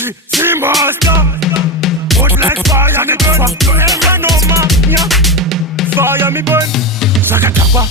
Zimastar. Hot like fire, me fuck you ever no man, yeah. Fire me burn. Zakatapa,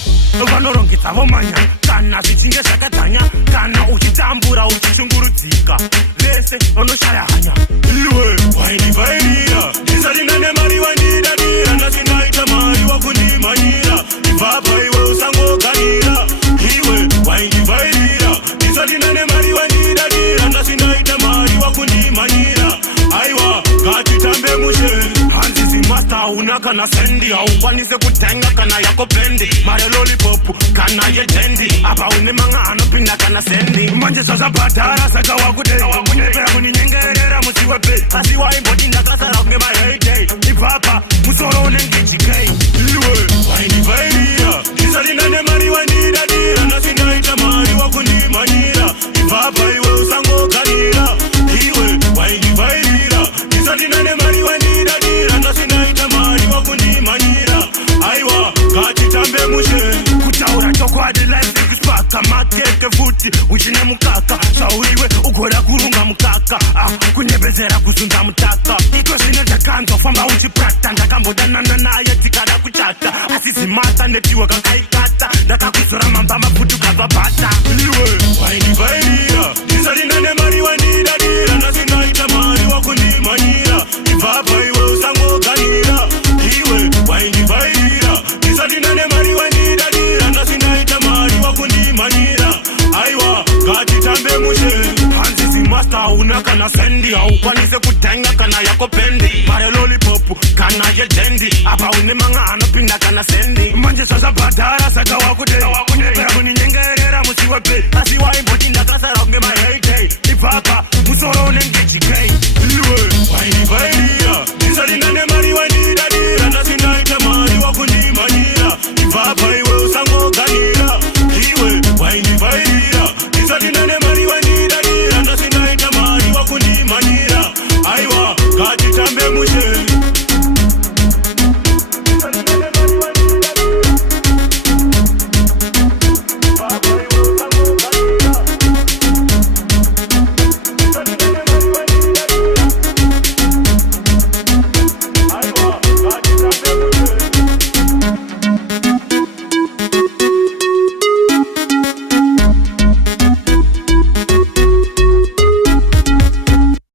vanorongedza vomanya kana zvichinge zvakadzanya kana uchitambura uchichungurudzika vese vanoshaya hanya. Iwe waindivhairira ndisarina nemari wandidadira ndasinaita mari wakundimanyira ibvapa iwe usangogarira. Iwe waindivhairira ndisarina nemari wandidadira ndasinaita mari wakundimanyira. Aiwa ngatitambe mushe hanzi Zimastar una kana sendi haukwanise kutenga kana yako bendi mare lollipop kana yejendi apa une manga anopinda kana sendi manje zvazabhadhara saka wakunepera kuninyengerera musi wepe asi waimboti ndakasara kunge maheyday ipapa musoro unenge chikei. Iwe waindivhairira ndisarina nemari wandidadira ndasinaita mari wakundimanyira ipapa iwe usangogarira. Iwe waindivhairira ndisarina nemari wandidadira ndasinaita mari wakundimanyira. Aiwa ngatitambe mushe kutaura chokwadi life ikusipaka makeke futi uchine mukaka zvauriwe ugora kurunga mukaka kunyepedzera kuzunza mutaka ito zvine zvakanzwa famba uchiprata ndakambodanana naye tikada kuchata asi Zimastar netiwe kakaikata ndakakuzora mamba mafuti ukabva bhata. Iwe waindivhairira ndisarina nemari wandidadira ndasinaita mari wakundimanyira ibvapa iwe usangogarira. Iwe waindivhairira ndisarina nemari wandidadira ndasinaita mari wakundimanyira. Aiwa ngatitambe mushe hanzi Zimastar una kana sendi haukwanise kutenga kana yako bendi mare lollipop kana yejendi apa une manga anopinda kana sendi manje zvazabhadhara saka wakunepera kuninyengerera musi wepe asi waimboti ndakasara kunge maheyday ipapa musoro unenge chikei. Iwe waindivhairira ndisarina nemari wandidadira ndasinaita mari wakundimanyira ipapa